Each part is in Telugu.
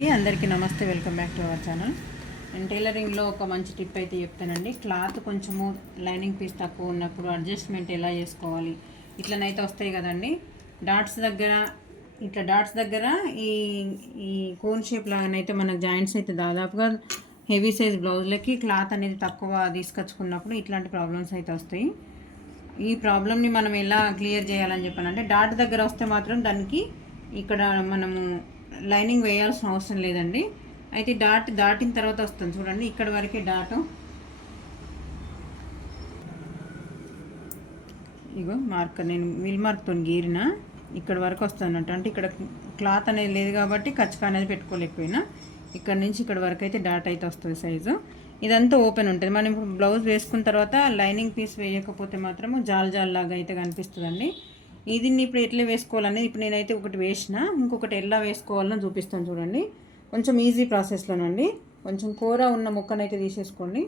అందరికీ నమస్తే welcome back to our channel. నేను టైలరింగ్లో ఒక మంచి టిప్ అయితే చెప్తానండి. క్లాత్ కొంచెము లైనింగ్ పీస్ తక్కువ ఉన్నప్పుడు అడ్జస్ట్మెంట్ ఎలా చేసుకోవాలి ఇట్లనైతే వస్తాయి కదండి. డాట్స్ దగ్గర ఇట్లా డాట్స్ దగ్గర ఈ ఈ కోన్ షేప్ లాగానైతే మనకు జాయింట్స్ అయితే దాదాపుగా హెవీ సైజ్ బ్లౌజ్లకి క్లాత్ అనేది తక్కువ తీసుకొచ్చుకున్నప్పుడు ఇట్లాంటి ప్రాబ్లమ్స్ అయితే వస్తాయి. ఈ ప్రాబ్లమ్ని మనం ఎలా క్లియర్ చేయాలని చెప్పానంటే డాట్ దగ్గర వస్తే మాత్రం దానికి ఇక్కడ మనము లైనింగ్ వేయాల్సిన అవసరం లేదండి. అయితే డాట్ దాటిన తర్వాత వస్తుంది చూడండి ఇక్కడ వరకే డాట్. ఇగో మార్క్ నేను మిల్ మార్క్తో గీరిన ఇక్కడ వరకు వస్తుంది అంటే ఇక్కడ క్లాత్ అనేది లేదు కాబట్టి కచ్చకా అనేది పెట్టుకోలేకపోయినా ఇక్కడ నుంచి ఇక్కడ వరకు అయితే డాట్ అయితే వస్తుంది సైజు. ఇదంతా ఓపెన్ ఉంటుంది. మనం ఇప్పుడు బ్లౌజ్ వేసుకున్న తర్వాత లైనింగ్ పీస్ వేయకపోతే మాత్రము జాల్ జాల్ లాగా అయితే కనిపిస్తుందండి. ఇది ఇప్పుడు ఎట్లా వేసుకోవాలనేది ఇప్పుడు నేనైతే ఒకటి వేసిన ఇంకొకటి ఎలా వేసుకోవాలని చూపిస్తాను చూడండి. కొంచెం ఈజీ ప్రాసెస్లోనండి కొంచెం కూర ఉన్న ముక్కనైతే తీసేసుకోండి.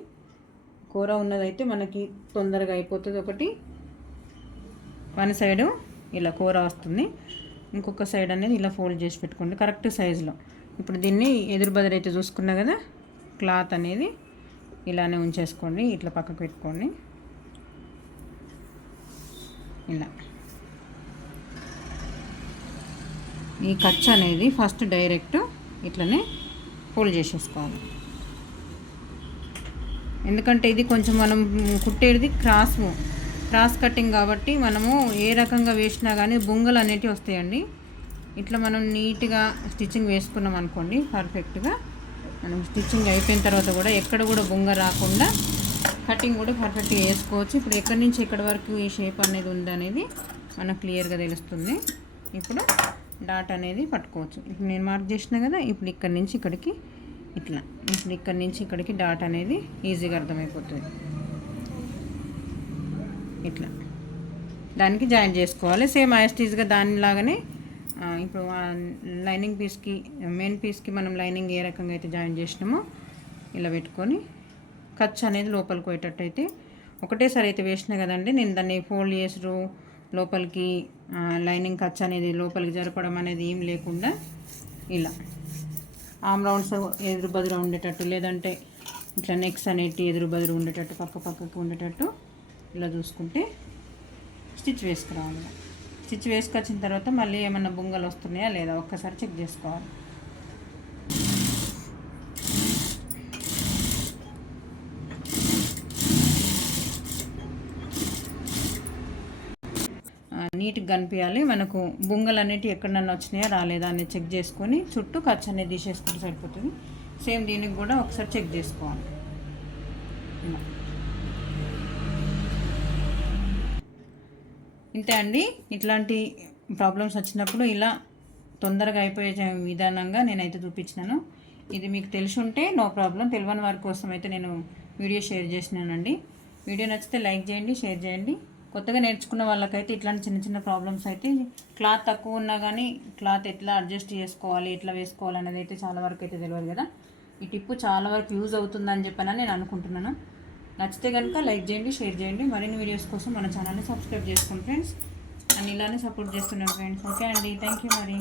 కూర ఉన్నదైతే మనకి తొందరగా అయిపోతుంది ఒకటి. వన్ సైడు ఇలా కూర వస్తుంది. ఇంకొక సైడ్ అనేది ఇలా ఫోల్డ్ చేసి పెట్టుకోండి కరెక్ట్ సైజులో ఇప్పుడు దీన్ని ఎదురు బదులు చూసుకున్నా కదా క్లాత్ అనేది ఇలానే ఉంచేసుకోండి ఇట్లా పక్కకు పెట్టుకోండి. ఇలా. ఈ ఖర్చు అనేది ఫస్ట్ డైరెక్ట్ ఇట్లనే ఫోల్డ్ చేసేసుకోవాలి. ఎందుకంటే ఇది కొంచెం మనం కుట్టేది క్రాస్ క్రాస్ కటింగ్ కాబట్టి మనము ఏ రకంగా వేసినా కానీ బొంగలు అనేటివి వస్తాయండి. ఇట్లా మనం నీట్గా స్టిచ్చింగ్ వేసుకున్నాం అనుకోండి పర్ఫెక్ట్గా మనం స్టిచ్చింగ్ అయిపోయిన తర్వాత కూడా ఎక్కడ కూడా బొంగ రాకుండా కటింగ్ కూడా పర్ఫెక్ట్గా వేసుకోవచ్చు. ఇప్పుడు ఎక్కడి నుంచి ఎక్కడి వరకు ఈ షేప్ అనేది ఉందనేది మనకు క్లియర్గా తెలుస్తుంది. ఇప్పుడు డాట్ అనేది పట్టుకోవచ్చు. ఇప్పుడు నేను మార్క్ చేసిన కదా ఇప్పుడు ఇక్కడ నుంచి ఇక్కడికి ఇట్లా. ఇప్పుడు ఇక్కడ నుంచి ఇక్కడికి డాట్ అనేది ఈజీగా అర్థమైపోతుంది. ఇట్లా. దానికి జాయిన్ చేసుకోవాలి. సేమ్ యాస్టీజ్గా దానిలాగానే ఇప్పుడు లైనింగ్ పీస్కి మెయిన్ పీస్కి మనం లైనింగ్ ఏ రకంగా అయితే జాయిన్ చేసినామో ఇలా పెట్టుకొని ఖర్చు అనేది లోపలికి పోయేటట్టు అయితే ఒకటేసారి అయితే వేసిన కదండి నేను దాన్ని ఫోల్డ్ చేసుడు లోపలికి లైనింగ్ ఖర్చు అనేది లోపలికి జరపడం అనేది ఏం లేకుండా ఇలా. ఆమ్ రౌండ్స్ ఎదురు బదురు ఉండేటట్టు లేదంటే ఇట్లా నెక్స్ అనేటి ఎదురు బదురు ఉండేటట్టు పక్క పక్కకు ఉండేటట్టు ఇలా చూసుకుంటే స్టిచ్ వేసుకురావాలి. స్టిచ్ వేసుకొచ్చిన తర్వాత మళ్ళీ ఏమైనా బొంగలు వస్తున్నాయా లేదా ఒక్కసారి చెక్ చేసుకోవాలి. నీట్గా కనిపించాలి. మనకు బొంగలు అనేటివి ఎక్కడన్నా వచ్చినాయా రాలేదా అనేది చెక్ చేసుకొని చుట్టూ ఖర్చు అనేది తీసేసుకుంటే సరిపోతుంది. సేమ్ దీనికి కూడా ఒకసారి చెక్ చేసుకోవాలి. ఇంతే అండి. ఇట్లాంటి ప్రాబ్లమ్స్ వచ్చినప్పుడు ఇలా తొందరగా అయిపోయే విధానంగా నేనైతే చూపించినాను. ఇది మీకు తెలిసి ఉంటే నో ప్రాబ్లం. తెలియని వారి కోసం అయితే నేను వీడియో షేర్ చేసినానండి. వీడియో నచ్చితే లైక్ చేయండి షేర్ చేయండి. కొత్తగా నేర్చుకున్న వాళ్ళకైతే ఇట్లాంటి చిన్న చిన్న ప్రాబ్లమ్స్ అయితే క్లాత్ తక్కువ ఉన్నా కానీ క్లాత్ ఎట్లా అడ్జస్ట్ చేసుకోవాలి ఎట్లా వేసుకోవాలి అనేది అయితే చాలా వరకు అయితే తెలియదు కదా. ఈ టిప్పు చాలా వరకు యూజ్ అవుతుందని చెప్పని నేను అనుకుంటున్నాను. నచ్చితే కనుక లైక్ చేయండి షేర్ చేయండి. మరిన్ని వీడియోస్ కోసం మన ఛానల్ని సబ్స్క్రైబ్ చేసుకోండి ఫ్రెండ్స్ అండ్ ఇలానే సపోర్ట్ చేస్తున్నాం ఫ్రెండ్స్ ఓకే అండి. థ్యాంక్ యూ మరి.